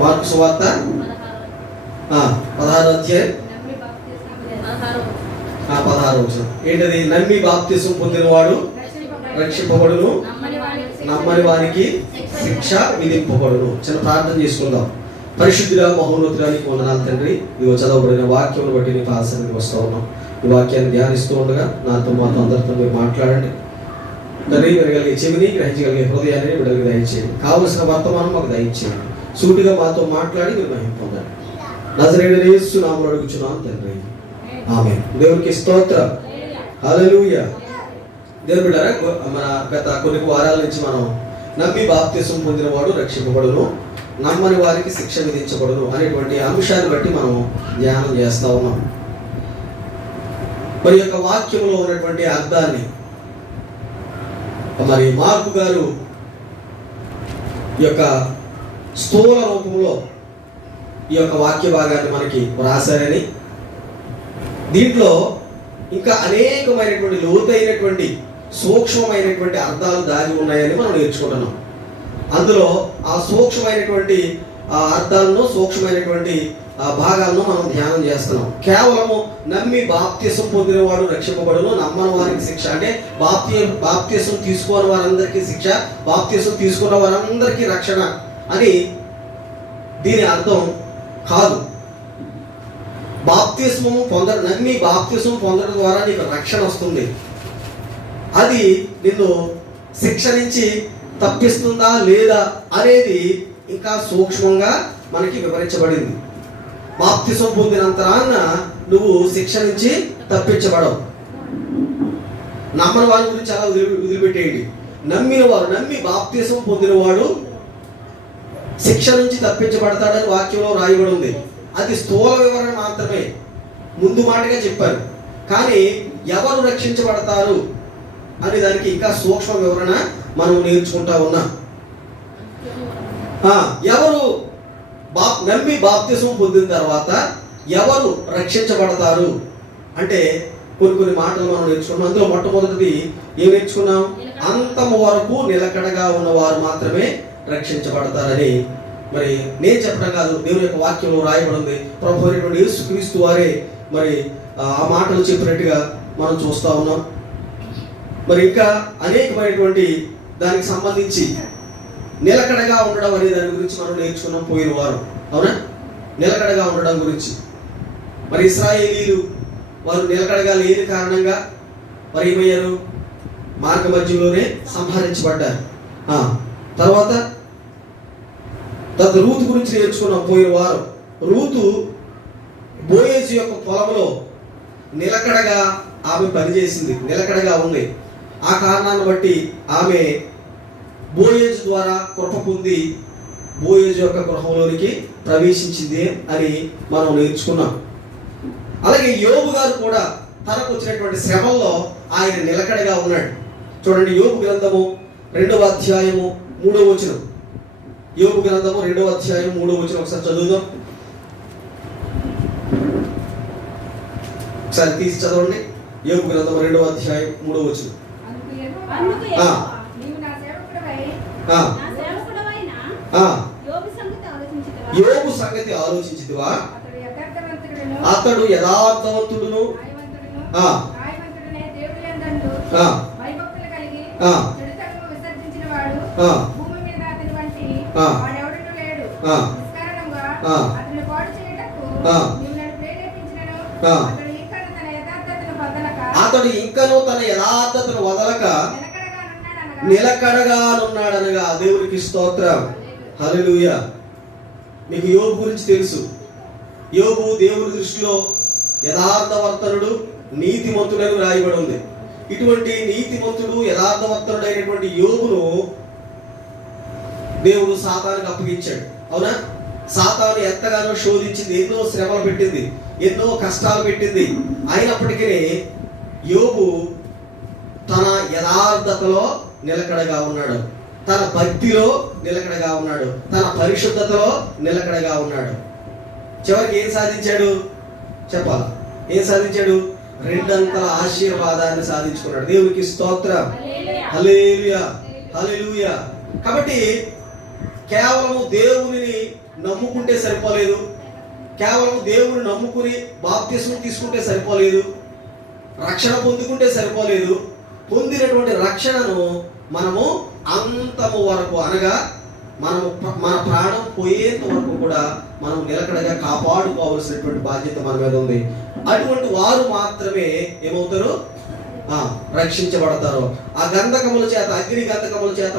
Mark సువార్త? పదహారు అధ్యాయం. పదహారు వచ్చిన ఏంటది? నమ్మి బాప్తిసం పొందినవాడు రక్షింపబడును. నమ్మని వారికి శిక్ష విధింపబడును. చిన్న ప్రార్థన చేసుకుందాం. పరిశుద్ధుల మహోన్నతుడానికి వందనాలు తండ్రి. ఇదిగో చదవబడిన వాక్యం బట్టి నీకు ఆసరికి వస్తూ ఉన్నాం. ఈ వాక్యాన్ని ధ్యానిస్తూ ఉండగా నాతో మాతో అందరితో మీరు మాట్లాడండి. తండ్రి వినగలిగే చెవిని గ్రహించగలిగే హృదయాన్ని విడగలిగి దయచేయండి. కావలసిన వర్తమానం మాకు దయచేయండి. సూటిగా మాతో మాట్లాడి మీరు మహిమ పొందండి నజరేడు యేసు నామలు అడుగుచున్నాను తండ్రి. ఆమె దేవునికి స్తోత్రం. హలలుయ దేవుడు మన గత కొన్ని వారాల నుంచి మనం నమ్మి బాప్తిసం పొందినవాడు రక్షింపబడును. నమ్మని వారికి శిక్ష విధించబడును అనేటువంటి అంశాన్ని బట్టి మనం ధ్యానం చేస్తా ఉన్నాం. మరి యొక్క వాక్యంలో ఉన్నటువంటి అర్థాన్ని మరి మార్పు గారు ఈ యొక్క స్థూల రూపంలో ఈ యొక్క వాక్య భాగాన్ని మనకి రాశారని దీంట్లో ఇంకా అనేకమైనటువంటి లోతైనటువంటి సూక్ష్మమైనటువంటి అర్థాలు దాగి ఉన్నాయని మనం నేర్చుకుంటున్నాం. అందులో ఆ సూక్ష్మమైనటువంటి ఆ అర్థాలను సూక్ష్మమైనటువంటి ఆ భాగాలను మనం ధ్యానం చేస్తున్నాం. కేవలము నమ్మి బాప్త్యసం పొందినవాడు రక్షింపబడును నమ్మని వారికి శిక్ష. అంటే బాప్త్య బాప్త్యసం తీసుకోని వారందరికీ శిక్ష బాప్త్యసం తీసుకున్న వారందరికీ రక్షణ. అని దీని అర్థం కాదు. బాప్తిస్మము పొంద నమ్మి బాప్తిస్మం పొందడం ద్వారా నీకు రక్షణ వస్తుంది. అది నిన్ను శిక్ష నుంచి తప్పిస్తుందా లేదా అనేది ఇంకా సూక్ష్మంగా మనకి వివరించబడింది. బాప్తిసం పొందినంతరాన్న నువ్వు శిక్ష నుంచి తప్పించబడవు. నమ్మని వారి గురించి అలా వదిలి వదిలిపెట్టేయండి. నమ్మిన వారు నమ్మి బాప్తిసం పొందినవాడు శిక్ష నుంచి తప్పించబడతాడని వాక్యంలో రాయబడి ఉంది. అది స్థూల వివరణ మాత్రమే. ముందు మాటగా చెప్పారు కానీ ఎవరు రక్షించబడతారు అనే దానికి ఇంకా సూక్ష్మ వివరణ మనం నేర్చుకుంటా ఉన్నాం. ఎవరు బా నమ్మి బాప్తిసం పొందిన తర్వాత ఎవరు రక్షించబడతారు? అంటే కొన్ని కొన్ని మాటలు మనం నేర్చుకున్నాం. అందులో మొట్టమొదటిది ఏం నేర్చుకున్నాం? అంతము వరకు నిలకడగా ఉన్నవారు మాత్రమే రక్షించబడతారని మరి నేను చెప్పడం కాదు దేవుని యొక్క వాక్యంలో రాయబడి ఉంది ప్రభు అయినటువంటి యేసుక్రీస్తు వారే మరి ఆ మాటలు చెప్పినట్టుగా మనం చూస్తా ఉన్నాం. మరి ఇంకా అనేకమైనటువంటి దానికి సంబంధించి నిలకడగా ఉండడం అనే దాని గురించి మనం నేర్చుకున్నాం పోయిన వారం. అవునా? నిలకడగా ఉండడం గురించి. మరి ఇస్రాయేలీలు వారు నిలకడగా లేని కారణంగా మరి ఏమయ్యారు? మార్గ మధ్యలోనే సంహరించబడ్డారు తర్వాత తర్వాత రూతు గురించి నేర్చుకున్నాం పోయిన వారం. రూతు బోయేజ్ యొక్క పొలంలో నిలకడగా ఆమె పనిచేసింది. నిలకడగా ఉంది. ఆ కారణాన్ని బట్టి ఆమె బోయేజ్ ద్వారా కృప పొంది బోయేజ్ యొక్క గృహంలోనికి ప్రవేశించింది అని మనం నేర్చుకున్నాం. అలాగే యోగు గారు కూడా తనకు వచ్చినటువంటి శ్రమల్లో ఆయన నిలకడగా ఉన్నాడు. చూడండి యోగు గ్రంథము రెండవ అధ్యాయము మూడవ వచనం. యోబు గ్రంథము రెండవ అధ్యాయం మూడవ వచనం ఒకసారి చదువుదాం. ఒకసారి తీసి చదవండి. యోబు గ్రంథము రెండవ అధ్యాయం మూడవ వచనం. అందుకు ఆ. యెహోవా, నీవు నా సేవకుడవై, ఆ, నా సేవకుడవైన ఆ, యోబు సంగతి ఆలోచించుదువా? అతడు యథార్థవంతుడును, ఆ. వాడెవడునూ లేడు. ఆ. నిష్కారణంగా ఆ. అతన్ని పాడు చేయుటకు ఆ. నీవు నన్ను ప్రేరేపించినను, ఆ. అతడు తన యథార్థతను అతడు ఇంకనూ తన యథార్థతను వదలక నిలకడగా నున్నాడనగా నిలకడగా ఉన్నాడనగా దేవునికి స్తోత్రం హల్లెలూయా మీకు యోబు గురించి తెలుసు యోబు దేవుని దృష్టిలో యథార్థవర్తనుడు నీతిమంతుడని రాయబడి ఉంది ఇటువంటి నీతిమంతుడు యథార్థవర్తనుడైనటువంటి యోబును దేవుడు సాతానికి అప్పగించాడు. అవునా? సాతాను ఎంతగానో శోధించింది ఎన్నో శ్రమలు పెట్టింది ఎన్నో కష్టాలు పెట్టింది. అయినప్పటికీ యోబు తన యథార్థతలో నిలకడగా ఉన్నాడు. తన భక్తిలో నిలకడగా ఉన్నాడు. తన పరిశుద్ధతలో నిలకడగా ఉన్నాడు. చివరికి ఏం సాధించాడు? చెప్పాలా? ఏం సాధించాడు? రెండంతల ఆశీర్వాదాన్ని సాధించుకున్నాడు. దేవునికి స్తోత్రం. హల్లెలూయా. హల్లెలూయా. కాబట్టి కేవలము దేవునిని నమ్ముకుంటే సరిపోలేదు. కేవలం దేవుని నమ్ముకుని బాప్తిస్మం తీసుకుంటే సరిపోలేదు. రక్షణ పొందుకుంటే సరిపోలేదు. పొందినటువంటి రక్షణను మనము అంతము వరకు అనగా మనము మన ప్రాణం పోయేంత వరకు కూడా మనం నిలకడగా కాపాడుకోవాల్సినటువంటి బాధ్యత మన మీద ఉంది. అటువంటి వారు మాత్రమే ఏమవుతారు? రక్షించబడతారు. ఆ గంధకముల చేత అగ్ని గంధకముల చేత